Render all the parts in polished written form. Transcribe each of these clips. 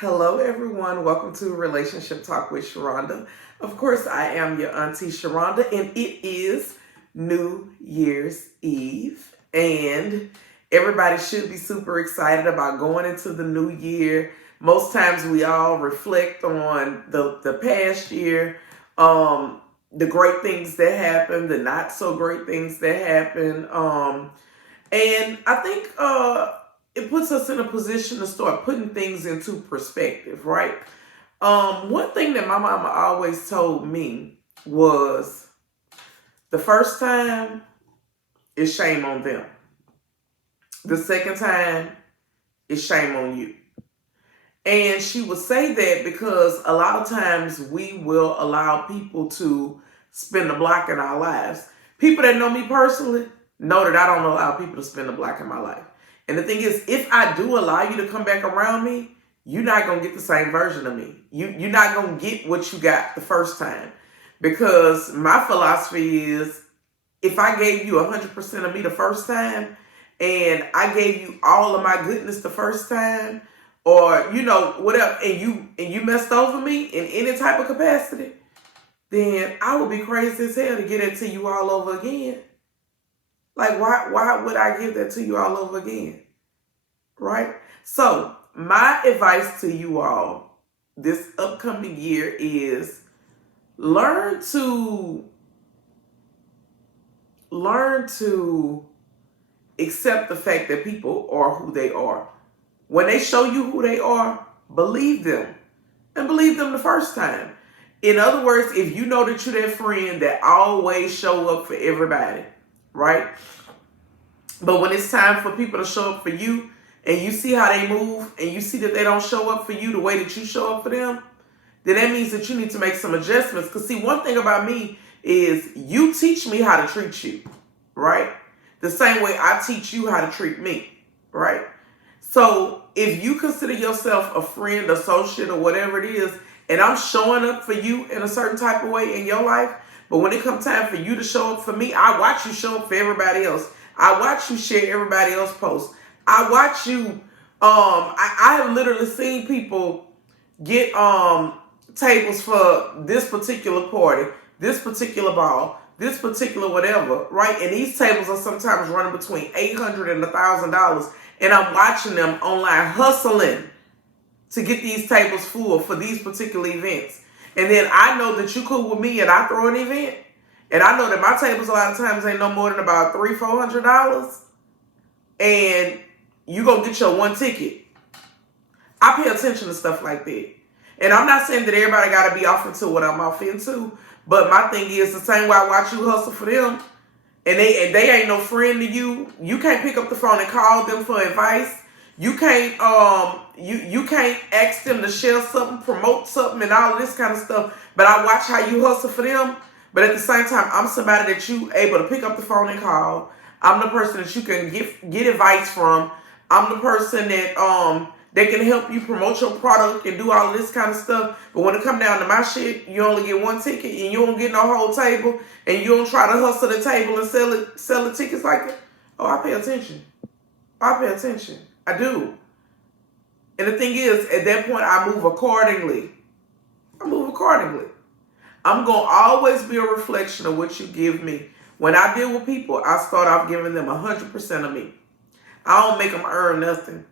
Hello, everyone. Welcome to Relationship Talk with Sharonda. Of course, I am your auntie Sharonda, and it is New Year's Eve. And everybody should be super excited about going into the new year. Most times we all reflect on the past year, the great things that happened, the not so great things that happened. And I think it puts us in a position to start putting things into perspective, right? One thing that my mama always told me was the first time is shame on them. The second time is shame on you. And she would say that because a lot of times we will allow people to spin the block in our lives. People that know me personally know that I don't allow people to spin the block in my life. And the thing is, if I do allow you to come back around me, you're not going to get the same version of me. You're not going to get what you got the first time. Because my philosophy is, if I gave you 100% of me the first time, and I gave you all of my goodness the first time, or whatever, and you messed over me in any type of capacity, then I would be crazy as hell to get it to you all over again. Like, why would I give that to you all over again? Right? So, my advice to you all this upcoming year is learn to accept the fact that people are who they are. When they show you who they are, believe them. And believe them the first time. In other words, if you know that you're that friend that always show up for everybody, right? But when it's time for people to show up for you, and you see how they move, and you see that they don't show up for you the way that you show up for them, then that means that you need to make some adjustments. Because see, one thing about me is you teach me how to treat you, right? The same way I teach you how to treat me, right? So if you consider yourself a friend, associate, or whatever it is, and I'm showing up for you in a certain type of way in your life, but when it comes time for you to show up for me, I watch you show up for everybody else. I watch you share everybody else's posts. I watch you, I have literally seen people get tables for this particular party, this particular ball, this particular whatever, right? And these tables are sometimes running between $800 and $1,000. And I'm watching them online hustling to get these tables full for these particular events. And then I know that you cool with me and I throw an event. And I know that my tables a lot of times ain't no more than about $300-$400. And you gonna get your one ticket. I pay attention to stuff like that. And I'm not saying that everybody gotta be off into what I'm off into. But my thing is the same way I watch you hustle for them. And they ain't no friend to you. You can't pick up the phone and call them for advice. You can't you can't ask them to share something, promote something, and all of this kind of stuff. But I watch how you hustle for them. But at the same time, I'm somebody that you able to pick up the phone and call. I'm the person that you can get advice from. I'm the person that they can help you promote your product and do all of this kind of stuff. But when it come down to my shit, you only get one ticket and you don't get no whole table, and you don't try to hustle the table and sell the tickets like that. Oh, I pay attention. I pay attention. I do. And the thing is, at that point, I move accordingly. I'm going to always be a reflection of what you give me. When I deal with people, I start off giving them 100% of me. I don't make them earn nothing.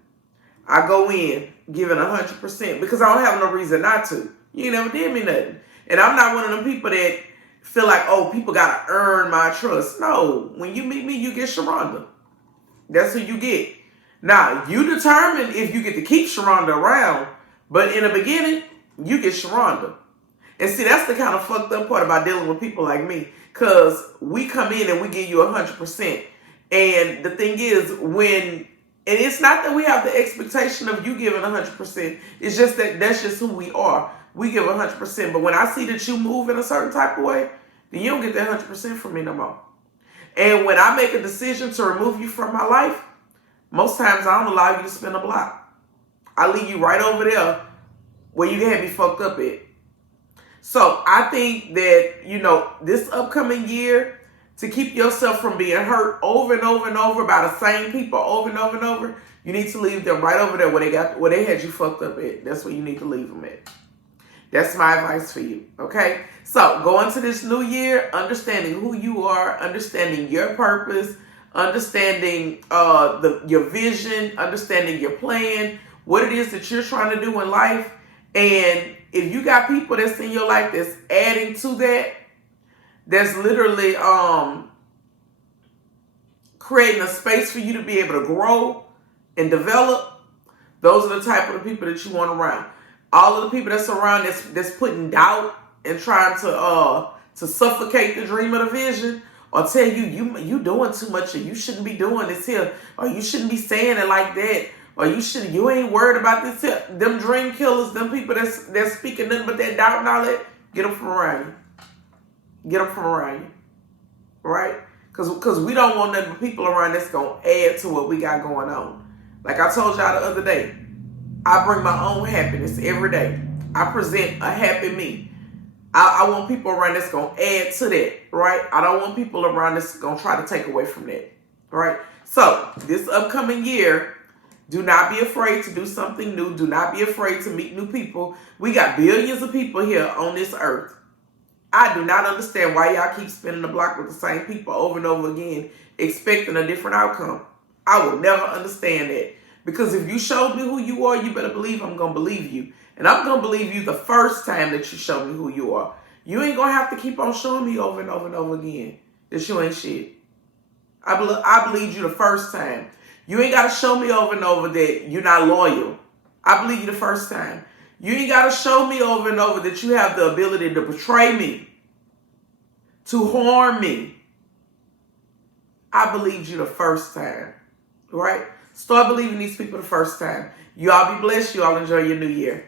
I go in giving 100% because I don't have no reason not to. You never did me nothing. And I'm not one of them people that feel like, oh, people got to earn my trust. No, when you meet me, you get Sharonda. That's who you get. Now, you determine if you get to keep Sharonda around, but in the beginning, you get Sharonda. And see, that's the kind of fucked up part about dealing with people like me, because we come in and we give you 100%. And the thing is, and it's not that we have the expectation of you giving 100%. It's just that that's just who we are. We give 100%. But when I see that you move in a certain type of way, then you don't get that 100% from me no more. And when I make a decision to remove you from my life, most times I don't allow you to spin a block. I leave you right over there where you had me fucked up at. So I think that, this upcoming year, to keep yourself from being hurt over and over and over by the same people over and over and over, You need to leave them right over there where they had you fucked up at. That's where you need to leave them at. That's my advice for you. Okay? So go into this new year understanding who you are, understanding your purpose, understanding your vision, understanding your plan, what it is that you're trying to do in life. And if you got people that's in your life that's adding to that, that's literally creating a space for you to be able to grow and develop, those are the type of the people that you want around. All of the people that's around that's putting doubt and trying to suffocate the dream of the vision, or tell you doing too much, or you shouldn't be doing this here, or you shouldn't be saying it like that, or you ain't worried about this here. Them dream killers, them people that's speaking nothing but that doubt and all that, get them from around you. Get them from around you. Right? Because we don't want nothing but people around that's going to add to what we got going on. Like I told y'all the other day, I bring my own happiness every day. I present a happy me. I want people around that's going to add to that, right? I don't want people around that's going to try to take away from that, right? So, this upcoming year, do not be afraid to do something new. Do not be afraid to meet new people. We got billions of people here on this earth. I do not understand why y'all keep spinning the block with the same people over and over again, expecting a different outcome. I will never understand that. Because if you showed me who you are, you better believe I'm going to believe you. And I'm going to believe you the first time that you show me who you are. You ain't going to have to keep on showing me over and over and over again that you ain't shit. I believe you the first time. You ain't got to show me over and over that you're not loyal. I believe you the first time. You ain't got to show me over and over that you have the ability to betray me, to harm me. I believed you the first time. Right? Start believing these people the first time. You all be blessed. You all enjoy your new year.